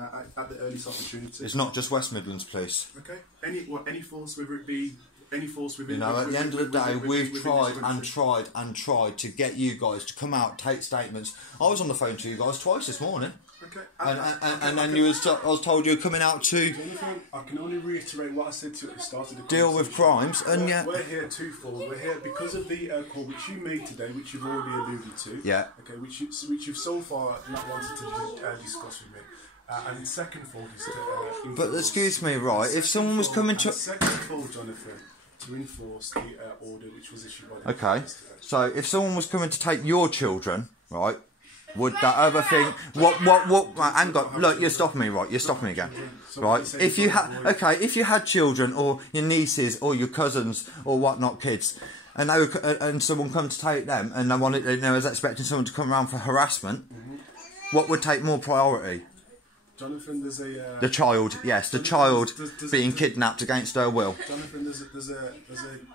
at the earliest opportunity. It's not just West Midlands Police. Okay. Any force, whether it be any force within. You know, at the end of the day, we've tried and tried and tried to get you guys to come out, take statements. I was on the phone to you guys twice this morning. Okay. And then I was told you were coming out to. I can only reiterate what I said to you at the start of the deal with crimes, and yeah. We're here twofold. We're here because of the call which you made today, which you've already alluded to. Yeah. Okay. Which you've so far not wanted to discuss with me. And second fold is to. But excuse me, right? If someone was coming to. Second fold, Jonathan, to enforce the order which was issued by the. Okay. So if someone was coming to take your children, right? Would that other thing? What? Hang on. Look, you're stopping me, right? You're stopping me again, right? If you had children or your nieces or your cousins or whatnot, kids, and they were, and someone come to take them, and they was expecting someone to come around for harassment, what would take more priority? Jonathan, there's a the child, yes, the child being kidnapped against her will. Jonathan, there's a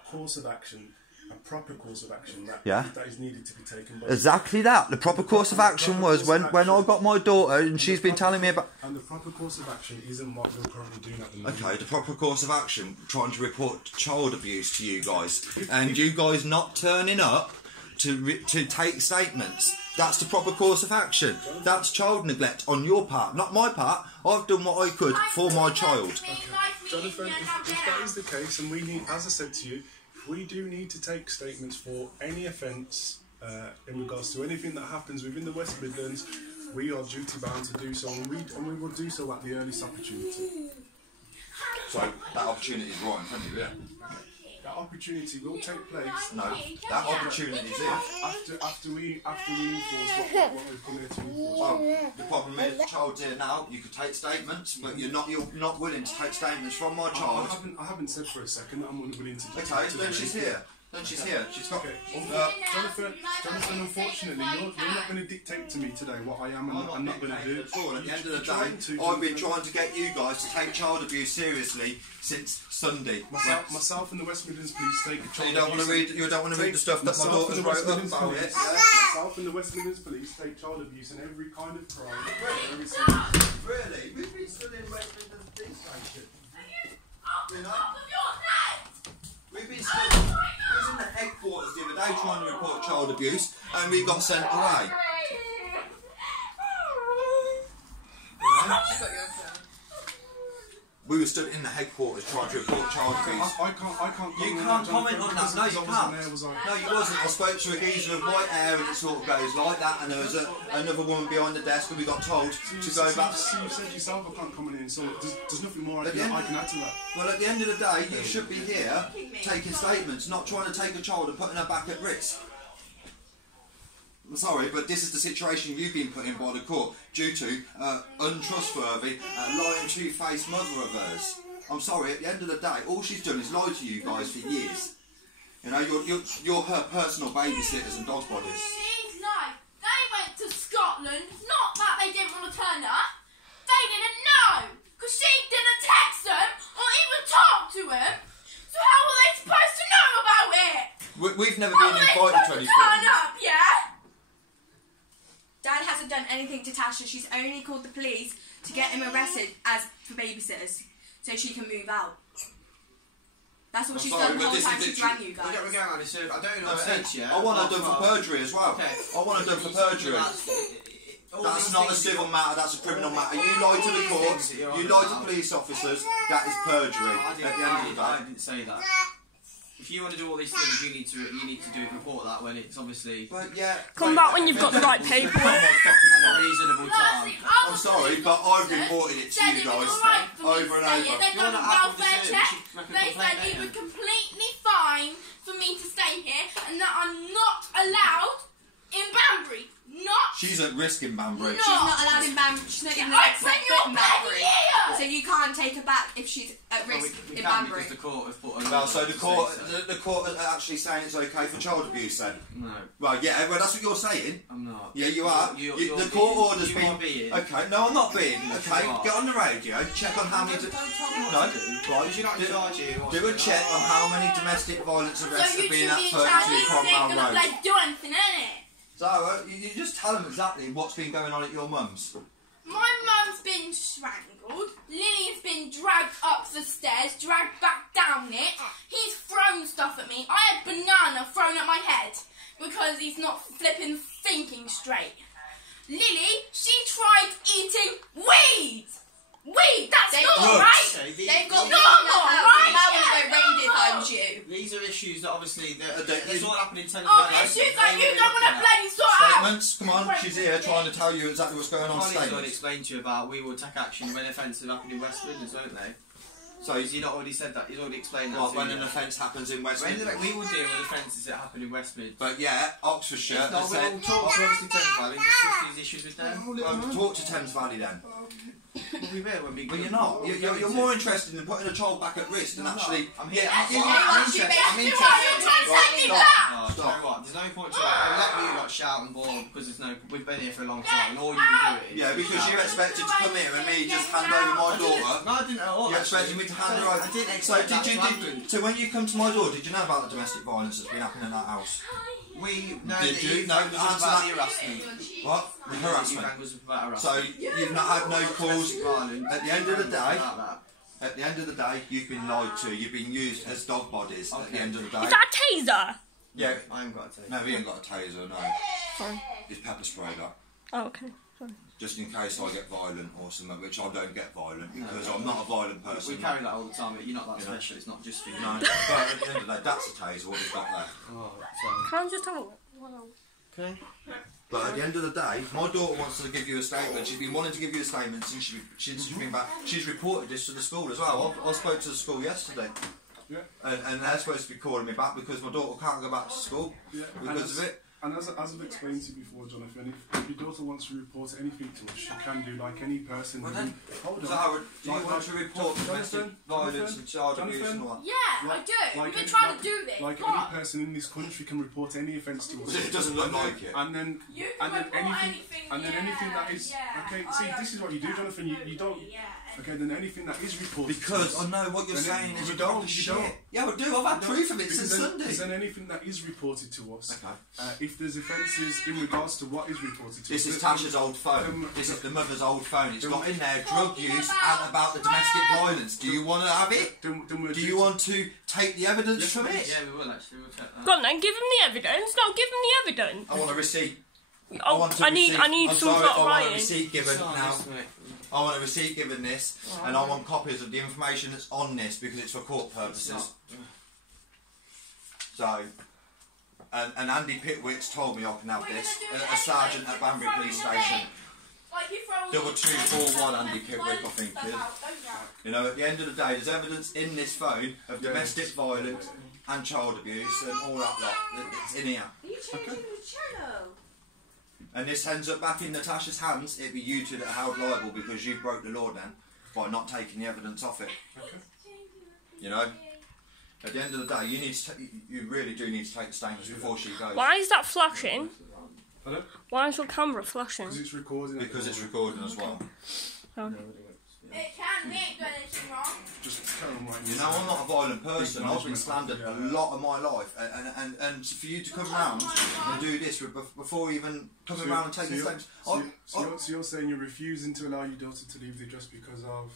course of action. A proper course of action that is needed to be taken by exactly that. The proper course of action was when I got my daughter and she's been telling me about. And the proper course of action isn't what you're currently doing at the moment. Okay, the proper course of action, trying to report child abuse to you guys, and you guys not turning up to take statements. That's the proper course of action. That's child neglect on your part, not my part. I've done what I could for my child. Okay. Jonathan, if that is the case, and we need, as I said to you, we do need to take statements for any offence in regards to anything that happens within the West Midlands. We are duty bound to do so, and we will do so at the earliest opportunity. So that opportunity is right in front of you, yeah? That opportunity will take place. No, that opportunity is it. After we enforce what we've come here to enforce. Well, the problem is the child's here now. You could take statements, but you're not willing to take statements from my child. I haven't said for a second that I'm willing to. Okay, then she's here. Then she's here. She's got. Okay. Jonathan, unfortunately, you're not going to dictate to me today what I am and I'm not going to do. At all. At the end of the day, I've been trying to get you guys to take child abuse seriously since Sunday. Myself and the West Midlands Police take a child. You don't want to read the stuff that my daughter's wrote up about it. Myself and the West Midlands Police take child abuse and every kind of crime. Really? We've been still in West Midlands Police Station. You know? We've been still. We was in the headquarters the other day trying to report child abuse, and we got sent away. We were stood in the headquarters trying to report child abuse. I can't. You can't comment on that. No, you can't. No, you wasn't. I spoke to a geezer with white hair, and it sort of goes like that. And there was another woman behind the desk, and we got told to go back. You said yourself I can't comment in, so there's nothing more I can add to that. Well, at the end of the day, you should be here taking statements, not trying to take a child and putting her back at risk. I'm sorry, but this is the situation you've been put in by the court due to untrustworthy, lying, two-faced mother of hers. I'm sorry, at the end of the day, all she's done is lie to you guys for years. You know, you're her personal babysitters and dog bodies. They went to Scotland, not that they didn't want to turn up. They didn't know, because she didn't text them or even talk to them. So how were they supposed to know about it? We've never been invited to anything. Turn up, yeah? Dad hasn't done anything to Tasha. She's only called the police to get him arrested as for babysitters, so she can move out. That's what she's done the whole time she's rang you guys. We're going on this. I don't know sense, yeah. I want her done for perjury as well. Okay. I want her done for perjury. That's not a civil matter, that's a criminal matter. You lie to the courts, you lie to police officers, that is perjury at the end of the day. I didn't say that. If you want to do all these things, you need to do report that when it's obviously. But yeah. Come back when you've got the right paperwork. And a reasonable time. I'm sorry, but I've reported it to you guys over and over. They done a welfare check. They said it was completely fine for me to stay here, and that I'm not allowed in Banbury. Not. She's at risk in Banbury. She's not allowed in Banbury. She's not even I allowed bring your in baby Banbury. here. So you can't take her back if she's at risk in Banbury. Because the court has put her. Well, so the court are actually saying it's okay for child abuse then? No. Well, yeah, well that's what you're saying. I'm not. Yeah, you are. The court order's been. Okay, no, I'm not being. Okay, get on the radio, check on how many. No, right. You're not in charge here. Do a check on how many domestic violence arrests have been at 32 Cromwell Road. They do anything, innit? So, you just tell them exactly what's been going on at your mum's. My mum's been obviously, it's all happening in 10 Oh, issues that you don't want to bloody sort out. Statements, come on, she's here trying to tell you exactly what's going on. Colleagues already Statements. explained to you about we will take action when offences happen in West Midlands, won't they? So Has he not already said that? He's already explained that what, to when you. an offence happens in West When Midlands? we will deal with offences that happen in West Midlands. But yeah, Oxfordshire If not, has we'll said. all talk to obviously Thames Valley and discuss these issues with them. Well, talk to Thames Valley then. We will when we But go. you're not. You're more interested in putting a child back at risk than actually. I'm here. Yeah, I'm interested. I'm interested. Stop. Oh, tell you what, there's no point to let me like shout and bawl because there's no. We've been here for a long time, and all you can do is. Yeah, because you expected to come here and me just hand over my daughter. No, I didn't at all. You expected me to hand her over. I didn't So expect that to happen. so when you come to my door, did you know about the domestic violence that's been happening in that house? We know Did that you? you No, rang us answer about that. the harassment. What? The You harassment. rang us about harassment. So you've not had no calls. Violence. At the end of the day, About that. at the end of the day, you've been lied to. You've been used as dog bodies. At the Okay. end of the day. Is that a taser? Yeah. I haven't got to tell you. No, he ain't got a taser. No, Sorry. it's pepper spray that. Oh, okay. Sorry. Just in case I get violent or something, which I don't get violent because I'm not a violent We person. carry that all the time. You're not that You know. special. It's not just for you. No, but at the end of the day, that's a taser. What we've got there. Oh, sorry. Can I just have a look? Okay. But at the end of the day, my daughter wants to give you a statement. She's been wanting to give you a statement since she's been back. She's reported this to the school as well. I spoke to the school yesterday. Yeah. And they're supposed to be calling me back because my daughter can't go back to school Yeah. because of it. And as I've explained to you before, Jonathan, if your daughter wants to report anything to us, she can do like any person. Well within- then, hold on. Zara, do you Like- want to report domestic Jonathan, violence Jonathan, and child abuse and all that? Yeah, I Like- do. like We've been any- trying like- to do this. Like What? any person in this country can report any offence to us. It doesn't look like it. And then, You can and then report anything, anything, and then anything that is yeah. okay. Oh, See, yeah, this is what you do, yeah. Jonathan. You don't. Okay, then anything that is reported. Because to I us, know what you're then saying is you you don't- don't you shit. don't. Yeah, I do. I've had proof of it Because since then, Sunday. because then anything that is reported to us, Okay. if there's offences in regards to what is reported to This us, is then- Tasha's old phone. This is the mother's old phone. It's Then- got in there drug use and about the domestic violence. Do you want to have it? then we're Do you want to take the evidence Yes, from it? Yeah, we will actually. We'll check that. Go on then, give him the evidence. No, give him the evidence. I want a receipt. Oh, want a I need receipt. I'm some sorry, sort of I want a writing. receipt given Sorry, now. this, mate. I want a receipt given this, and I want copies of the information that's on this because it's for court It's purposes. not. So, and Andy Pitwick's told me I can have this. A sergeant at Banbury Police Station. 2241 Andy Pitwick, I think it is. You know, at the end of the day, there's evidence in this phone of domestic violence and child abuse and all that lot. It's in here. Are you changing the channel? And this ends up back in Natasha's hands. It'd be you two that are held liable because you broke the law then by not taking the evidence off it. You know? At the end of the day, you really do need to take the statements before she goes. Why is that flashing? Hello? Why is your camera flashing? Because it's recording. Because it's recording as well. It can be, do anything wrong. Just carry on writing. You know, I'm not a violent person. I've been slandered a lot of my life, and for you to come round and do this before even coming round and taking steps. So you're saying you're refusing to allow your daughter to leave there just because of...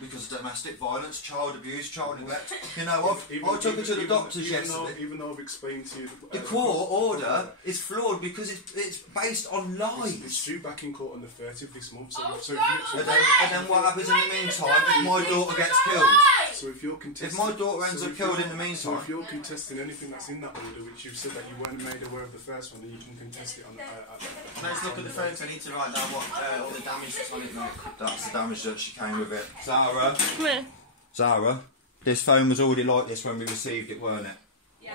Because of domestic violence, child abuse, child neglect. You know, I took her to the doctors yesterday. Even though I've explained to you... The court order is flawed because it's based on It's lies. due back in court on the 30th this month. So, Oh, so, no, if, you, And then what happens in the meantime if my daughter gets killed? so if you're contesting... If my daughter ends so up if killed you're- in the So meantime, if you're contesting anything that's in that order, which you've said that you weren't made aware of the first one, then you can contest it on... Let's look at the phones. I need to write down what all the damage that's on it, mate. that's the damage that she came with it. Zara, Come here. Zara, this phone was already like this when we received it, weren't it? Yeah.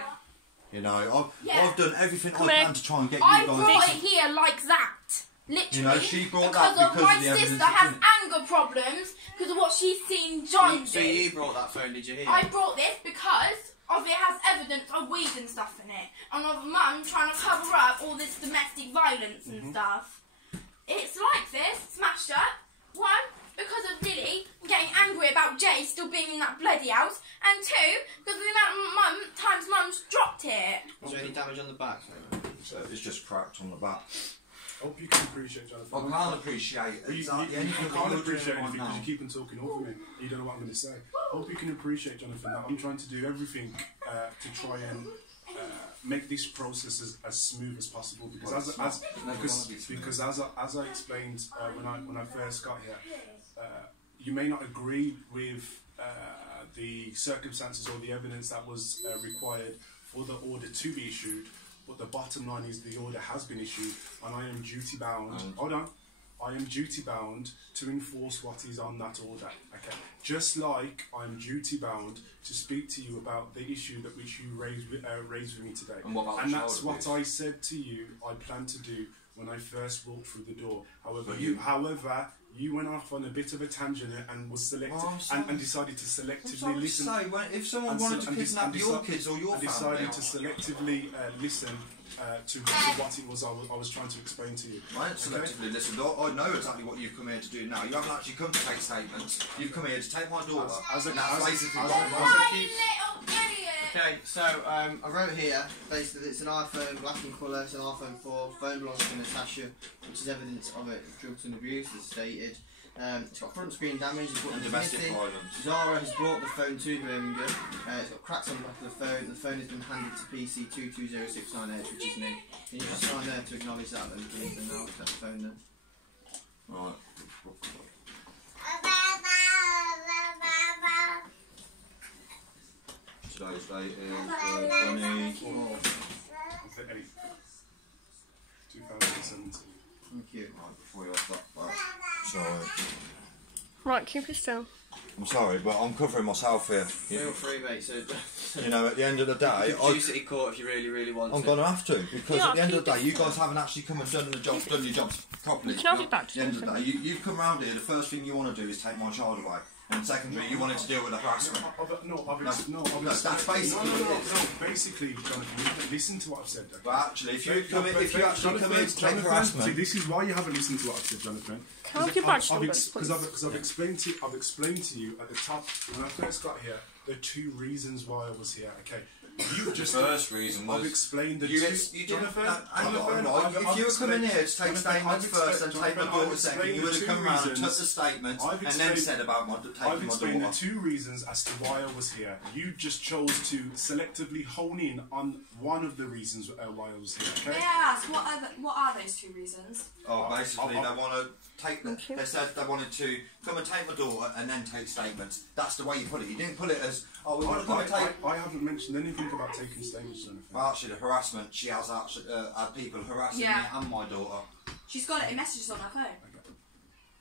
You know, Yeah. I've done everything Come I here. can to try and get I you brought guys. it here like that. Literally. You know, she brought because that of because my of the evidence sister that's has in it. anger problems because of what she's seen John So do. you brought that phone, did you hear? I brought this because of it has evidence of weed and stuff in it, and of mum trying to cover up all this domestic violence and stuff. It's like this, smashed up. One, because of Lily getting angry about Jay still being in that bloody house, and two, because of the amount of times mum's dropped it. Was there any damage on the back? So it's just cracked on the back. I hope you can appreciate, Jonathan. I can't appreciate it. You Exactly. can't Anything appreciate right anything because now. you keep on talking over me. You don't know what I'm going to say. I hope you can appreciate, Jonathan, that I'm trying to do everything to try and make this process as smooth as possible. Because as I explained when I first got here, you may not agree with the circumstances or the evidence that was required for the order to be issued, but the bottom line is the order has been issued, and I am duty bound. Hold on. I am duty bound to enforce what is on that order. Okay. Just like I'm duty bound to speak to you about the issue that which you raised with me today. And what about and the that's child what abuse? I said to you. I plan to do when I first walked through the door. However, But you went off on a bit of a tangent and was selected and decided to selectively listen. If someone wanted to kidnap your kids or your family, decided to selectively listen to what it was I was trying to explain to you. I ain't selectively listened. I know exactly what you've come here to do now. You haven't actually come to take statements. You've come here to take my daughter. Okay, so I wrote here, basically it's an iPhone, black in colour, it's an iPhone 4, phone belongs to Natasha, which is evidence of it, drugs and abuse, as stated. It's got front screen damage, it's got domestic violence. Zara has brought the phone to Birmingham, it's got cracks on the back of the phone has been handed to PC 220698, which is new. Can you just sign there to acknowledge that, then please, and I'll take the phone then. Right. Today's date is 24. 2017. Thank you. Right, before you have that. Sorry. Right, keep it still. I'm sorry, but I'm covering myself here. Feel free, mate, so You know, at the end of the day, produce it in court if you really, really want I'm to. going to have to, because Yeah, at the end of keep the day, it you still. guys haven't actually come and done your jobs properly. You can have it back At the end of the day, you've come round here, the first thing you want to do is take my child away. And secondly, you wanted to deal with the harassment. That's basically what it is. Basically, Jonathan, you haven't listened to what I've said. Okay? But actually, if you actually come here to take see, harassment, this is why you haven't listened to what I've said, Jonathan. Can I have your badge number, Because please? I've explained to you at the top when I first got here the two reasons why I was here. Okay, you just first reason was I've explained the you two. Jonathan, if you were coming here to take statements first and take my daughter second, you would have come round and took the statements and then said about taking I've my explained the daughter. two reasons as to why I was here. You just chose to selectively hone in on one of the reasons why I was here. May Okay. I ask, what are those two reasons? Oh, basically, they want to take the. They said they wanted to come and take my daughter and then take statements. That's the way you put it. You didn't put it as, oh, we want to come and take. I haven't mentioned anything about taking statements, Jonathan. Well, actually, the harassment. She has actually had people harassing me and my daughter. She's got it in messages on her phone.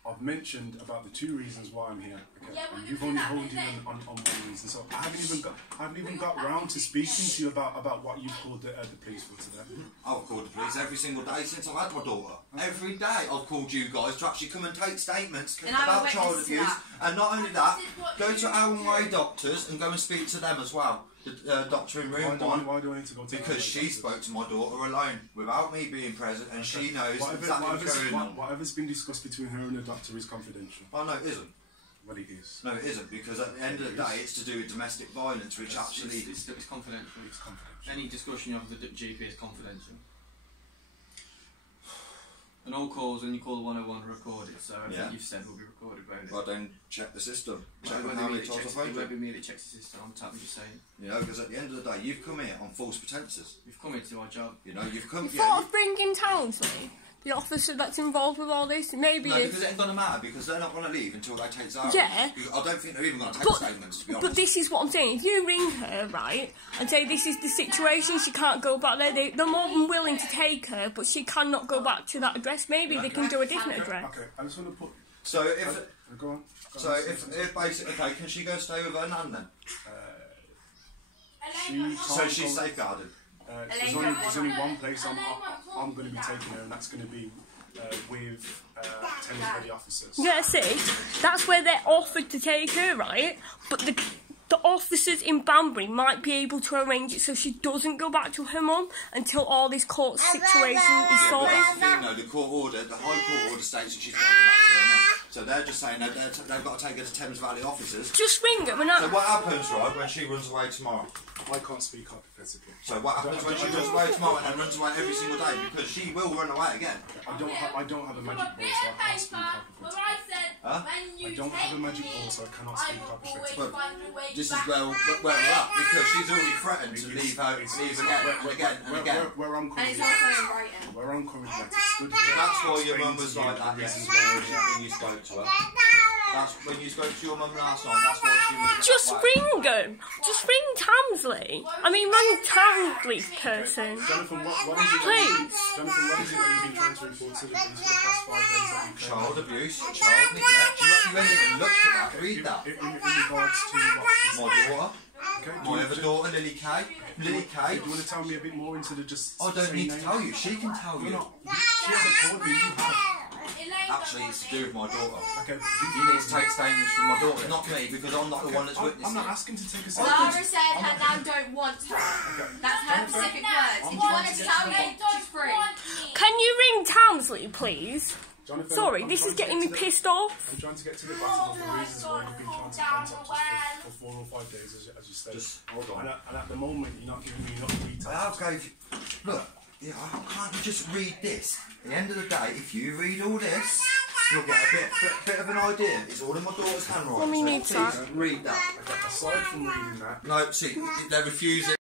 I've mentioned about the two reasons why I'm here. Okay. Yeah, well, and you you've do only that, honed in then. on one reason. So I haven't even got round to speaking to you about what you've called the police for today. I've called the police every single day since I've had my daughter. Every day I've called you guys to actually come and take statements And I'm a about witness child to abuse. that. And not only that, This is what go you to Allen Way doctors and go and speak to them as well. The doctor in room one. Why do I need to go to Because she spoke to my daughter alone, without me being present, and she knows exactly what's going on. Whatever's been discussed between her and the doctor is confidential. Oh no, it isn't. Well, it is. No, it isn't, because at the end of the day, it's to do with domestic violence, which actually... It's confidential. It's confidential. Any discussion of the GP is confidential. And all calls, when you call the 101, are recorded, so everything you've said will be recorded, won't it? Well, then check the system. Check It won't how be me many that times checks- I phoned it won't you. be me that checks the system, I'm just saying. You know, because at the end of the day, you've come here on false pretences. We've come into our job. You know, you've come... You thought of bringing Townsley, the officer that's involved with all this, maybe No, if... because it ain't going to matter, because they're not going to leave until they take Zara. Yeah. I don't think they're even going to take But, statements, to be but honest. this is what I'm saying. If you ring her, right, and say this is the situation, she can't go back there, they're more than willing to take her, but she cannot go back to that address. Maybe they can do a different address. Okay, I just want to put. So if... Go on. So if basically... Okay, can she go stay with her nan then? So she's safeguarded? There's only one place I'm going to be taking her, and that's going to be with Thames Valley officers. Yeah, see, that's where they're offered to take her, right? But the officers in Banbury might be able to arrange it so she doesn't go back to her mum until all this court situation is sorted. That's the thing though, the court order, the High Court order states that she's got to go back to her mum. So they're just saying that they've got to take her to Thames Valley officers. Just ring them and So what happens, right, when she runs away tomorrow? I can't speak hypothetically. So what happens when she runs away tomorrow and runs away every single day? Because she will run away again. I don't have a magic ball, so I can't speak hypothetically. Huh? I don't have a magic ball, so I cannot speak hypothetically. But this is where we're at, because she's already threatened to leave again and again. Where I'm And currently it's also in writing. where I'm currently at, stood That's why your explained mum was to you like that the reasons yesterday why- when you spoke to her. That's when you spoke to your mum last night. That's why she was. Just ring them. Just ring Tamsley. I mean, ring Tamsley's person. Jonathan, what is it? Please. Jonathan, what is it that you've been trying to report to the police for the past 5 days that you've Child abuse, child neglect. You ain't even looked at that. Read that. in regards to what? My daughter. Okay. My other daughter, Lily Kay. Lily Kay. Do you want to tell me a bit more into the just? I don't need to tell you. She can tell you. She hasn't told me. You have. Actually, it's to do with my daughter. Okay. You need to take statements from my daughter, not me, because I'm not the one that's witnessed I'm not it. asking to take a Lara statement. said her nan don't want her. That's her specific words. If you want her to tell you, she's free. Can you ring Tamsley, please? Jonathan, Sorry, I'm this is trying to getting get me to the- pissed off. I'm trying to get to the bottom of the reasons why you've been trying to contact us for 4 or 5 days, as you said. Just hold on. And at the moment, you're not giving me enough details. I gave you. Look, yeah, how can't you just read this? At the end of the day, if you read all this, you'll get a bit of an idea. It's all in my daughter's handwriting. Mummy needs so that. please read that. Okay, aside from reading that, No, see, they're refusing.